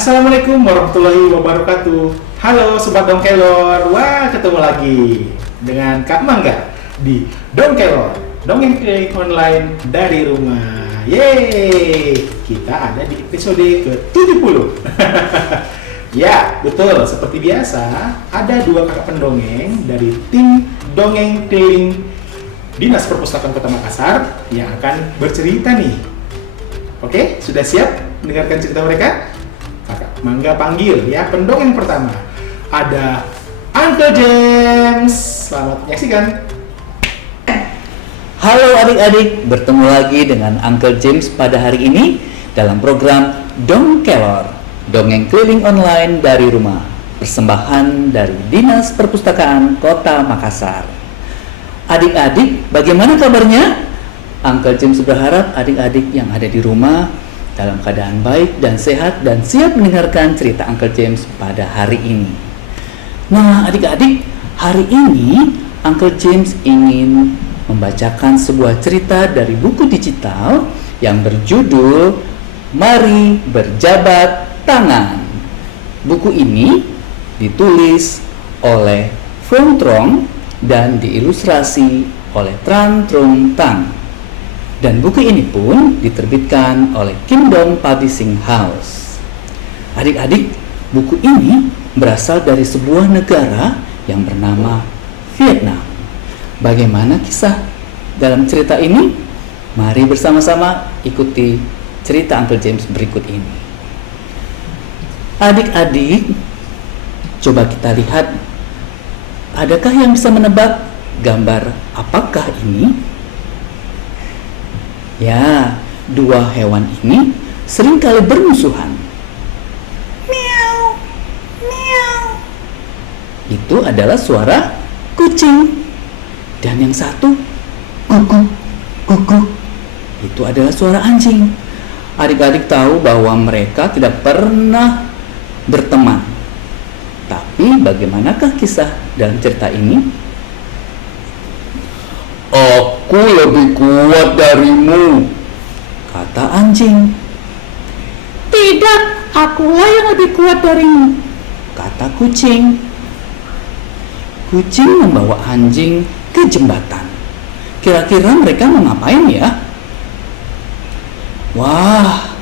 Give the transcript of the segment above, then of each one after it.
Assalamualaikum warahmatullahi wabarakatuh. Halo Sobat Dongkelor. Wah, ketemu lagi dengan Kak Mangga di Dongkelor, dongeng keliling online dari rumah. Yeay, kita ada di episode ke-70. Ya, betul. Seperti biasa, ada dua kakak pendongeng dari tim dongeng keliling Dinas Perpustakaan Kota Makassar yang akan bercerita nih. Oke, sudah siap mendengarkan cerita mereka? Kakak Mangga panggil ya pendongeng pertama. Ada Uncle James. Selamat menyaksikan. Halo adik-adik, bertemu lagi dengan Uncle James pada hari ini dalam program Dongkelor, dongeng keliling online dari rumah, persembahan dari Dinas Perpustakaan Kota Makassar. Adik-adik, bagaimana kabarnya? Uncle James berharap adik-adik yang ada di rumah dalam keadaan baik dan sehat dan siap mendengarkan cerita Uncle James pada hari ini. Nah, adik-adik, hari ini Uncle James ingin membacakan sebuah cerita dari buku digital yang berjudul Mari Berjabat Tangan. Buku ini ditulis oleh Phong Trong dan diilustrasi oleh Tran Trung Tang. Dan buku ini pun diterbitkan oleh Kingdom Publishing House. Adik-adik, buku ini berasal dari sebuah negara yang bernama Vietnam. Bagaimana kisah dalam cerita ini? Mari bersama-sama ikuti cerita Uncle James berikut ini. Adik-adik, coba kita lihat, adakah yang bisa menebak gambar apakah ini? Ya, dua hewan ini seringkali bermusuhan. Miau, miau. Itu adalah suara kucing. Dan yang satu, kuku, kuku. Itu adalah suara anjing. Adik-adik tahu bahwa mereka tidak pernah berteman. Tapi bagaimanakah kisah dalam cerita ini? Aku lebih kuat darimu, kata anjing. Tidak, akulah yang lebih kuat darimu, kata kucing. Kucing membawa anjing ke jembatan. Kira-kira mereka mau ngapain ya? Wah,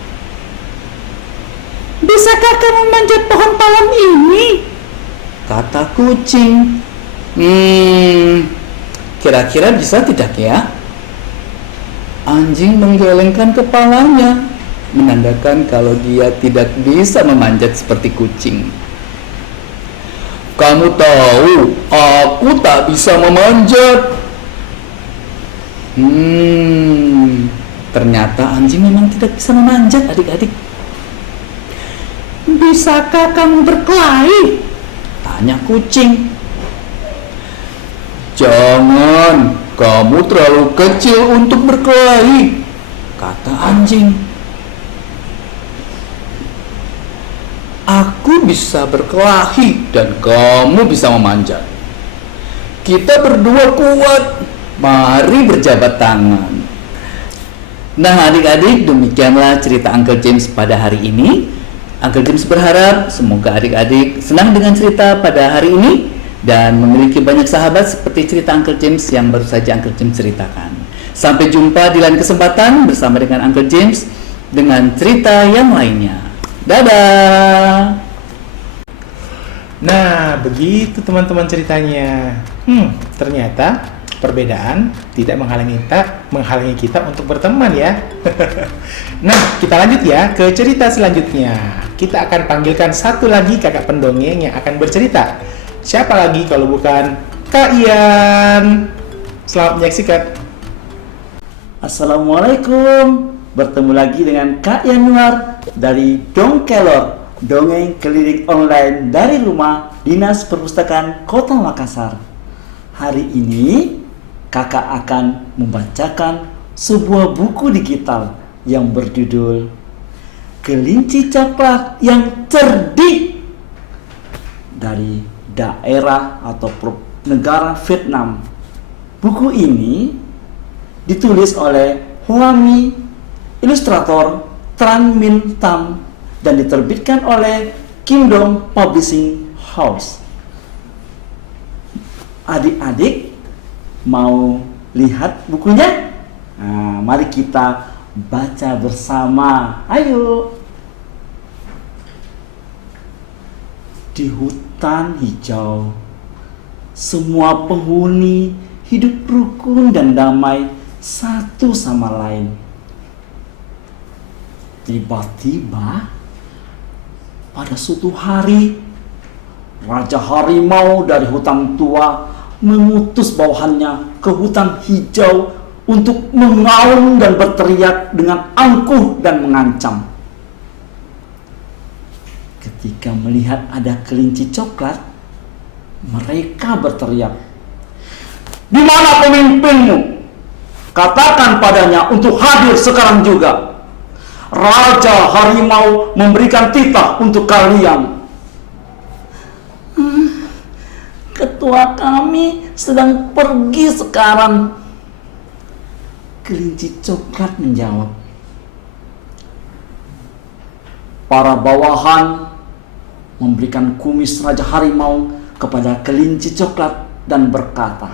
bisakah kamu manjat pohon palem ini? Kata kucing. Kira-kira bisa tidak ya? Anjing menggelengkan kepalanya, menandakan kalau dia tidak bisa memanjat seperti kucing. Kamu tahu, aku tak bisa memanjat. Ternyata anjing memang tidak bisa memanjat, adik-adik. Bisakah kamu berkelahi? Tanya kucing. Jangan, kamu terlalu kecil untuk berkelahi, kata anjing. Aku bisa berkelahi dan kamu bisa memanjat. Kita berdua kuat, mari berjabat tangan. Nah adik-adik, demikianlah cerita Uncle James pada hari ini. Uncle James berharap semoga adik-adik senang dengan cerita pada hari ini dan memiliki banyak sahabat seperti cerita Uncle James yang baru saja Uncle James ceritakan. Sampai jumpa di lain kesempatan bersama dengan Uncle James dengan cerita yang lainnya. Dadah. Nah, begitu teman-teman ceritanya. Ternyata perbedaan tidak menghalangi kita untuk berteman ya. Nah, kita lanjut ya ke cerita selanjutnya. Kita akan panggilkan satu lagi kakak pendongeng yang akan bercerita. Siapa lagi kalau bukan Kak Ian? Selamat menyaksikan. Assalamualaikum. Bertemu lagi dengan Kak Yanuar dari Dongkelor, dongeng keliling online dari rumah Dinas Perpustakaan Kota Makassar. Hari ini kakak akan membacakan sebuah buku digital yang berjudul Kelinci Coklat yang Cerdik dari daerah atau negara Vietnam. Buku ini ditulis oleh Hoa Mi, ilustrator Tran Minh Tam, dan diterbitkan oleh Kingdom Publishing House. Adik-adik mau lihat bukunya? Nah, mari kita baca bersama. Ayo. Di hutan hijau, semua penghuni hidup rukun dan damai satu sama lain. Tiba-tiba, pada suatu hari, Raja Harimau dari hutan tua mengutus bawahannya ke hutan hijau untuk mengaum dan berteriak dengan angkuh dan mengancam. Ketika melihat ada kelinci coklat, mereka berteriak, "Di mana pemimpinmu? Katakan padanya untuk hadir sekarang juga. Raja Harimau memberikan titah untuk kalian." "Ketua kami sedang pergi sekarang," kelinci coklat menjawab. Para bawahan memberikan kumis Raja Harimau kepada kelinci coklat dan berkata,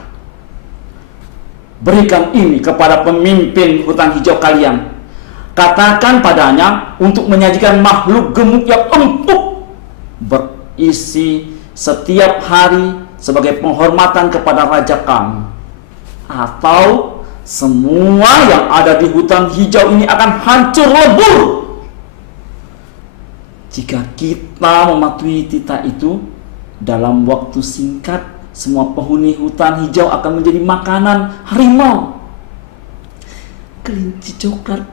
"Berikan ini kepada pemimpin hutan hijau kalian. Katakan padanya untuk menyajikan makhluk gemuk yang empuk berisi setiap hari sebagai penghormatan kepada raja kami. Atau semua yang ada di hutan hijau ini akan hancur lebur. Jika kita mematuhi titah itu, dalam waktu singkat semua penghuni hutan hijau akan menjadi makanan harimau." Kelinci coklat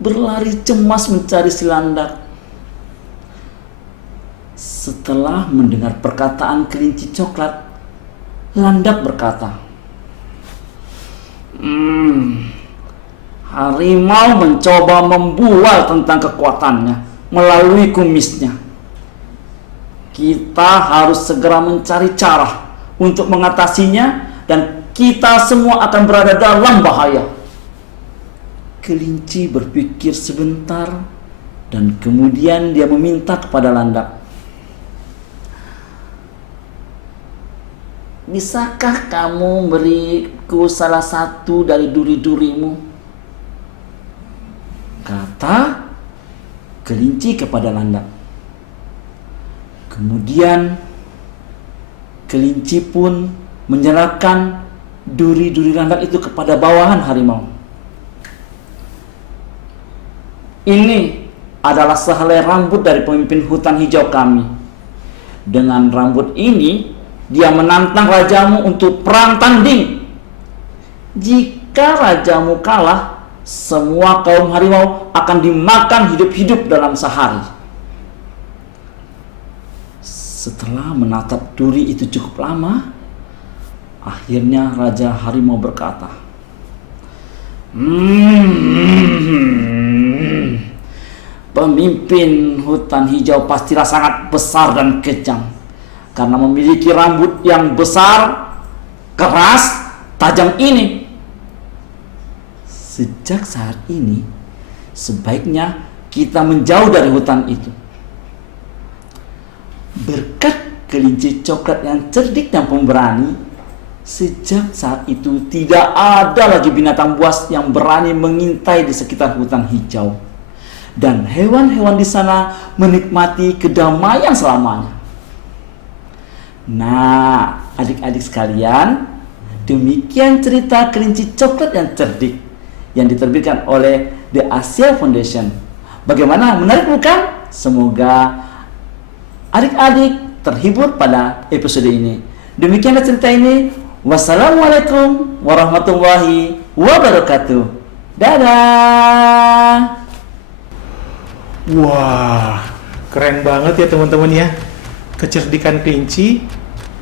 berlari cemas mencari si landak. Setelah mendengar perkataan kelinci coklat, landak berkata, "Harimau mencoba membual tentang kekuatannya melalui kumisnya. Kita harus segera mencari cara untuk mengatasinya dan kita semua akan berada dalam bahaya." Kelinci berpikir sebentar dan kemudian dia meminta kepada landak, "Bisakah kamu beriku salah satu dari duri-durimu?" kata kelinci kepada landak. Kemudian kelinci pun menyerahkan duri-duri landak itu kepada bawahan harimau. "Ini adalah sehelai rambut dari pemimpin hutan hijau kami. Dengan rambut ini, dia menantang rajamu untuk perang tanding. Jika rajamu kalah, semua kaum harimau akan dimakan hidup-hidup dalam sehari." Setelah menatap duri itu cukup lama, akhirnya Raja Harimau berkata, "Pemimpin hutan hijau pastilah sangat besar dan kejam, karena memiliki rambut yang besar, keras, tajam ini. Sejak saat ini, sebaiknya kita menjauh dari hutan itu." Berkat kelinci coklat yang cerdik dan pemberani, sejak saat itu tidak ada lagi binatang buas yang berani mengintai di sekitar hutan hijau. Dan hewan-hewan di sana menikmati kedamaian selamanya. Nah, adik-adik sekalian, demikian cerita kelinci coklat yang cerdik yang diterbitkan oleh The Asia Foundation. Bagaimana, menarik bukan? Semoga adik-adik terhibur pada episode ini. Demikianlah cerita ini. Wassalamualaikum warahmatullahi wabarakatuh. Dadah. Wah, keren banget ya teman-teman ya. Kecerdikan kelinci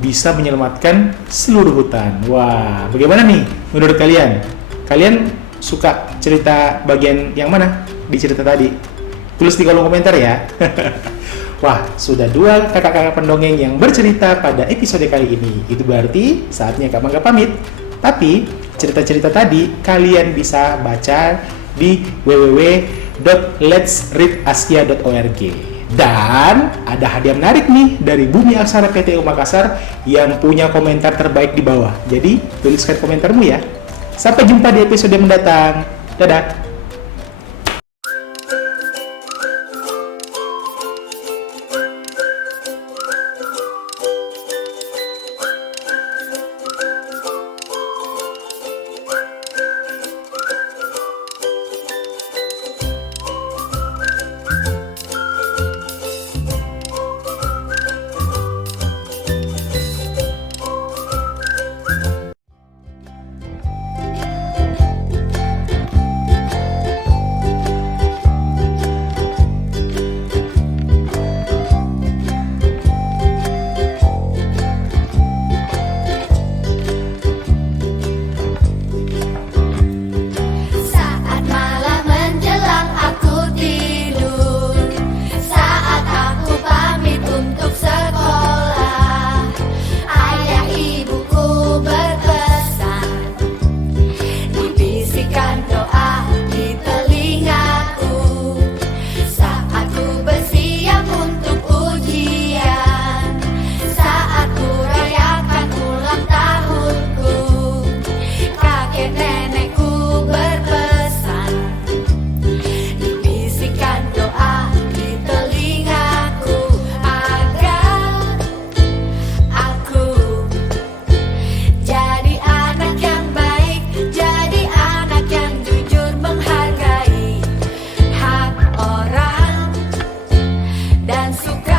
bisa menyelamatkan seluruh hutan. Wah, bagaimana nih menurut kalian? Kalian suka cerita bagian yang mana di cerita tadi? Tulis di kolom komentar ya. Wah, sudah 2 kakak-kakak pendongeng yang bercerita pada episode kali ini. Itu berarti saatnya Kak Mangga pamit. Tapi cerita-cerita tadi kalian bisa baca di www www.letsreadasia.org. Dan ada hadiah menarik nih dari Bumi Aksara PTU Makassar yang punya komentar terbaik di bawah. Jadi tuliskan komentarmu ya. Sampai jumpa di episode mendatang. Dadah. dan suka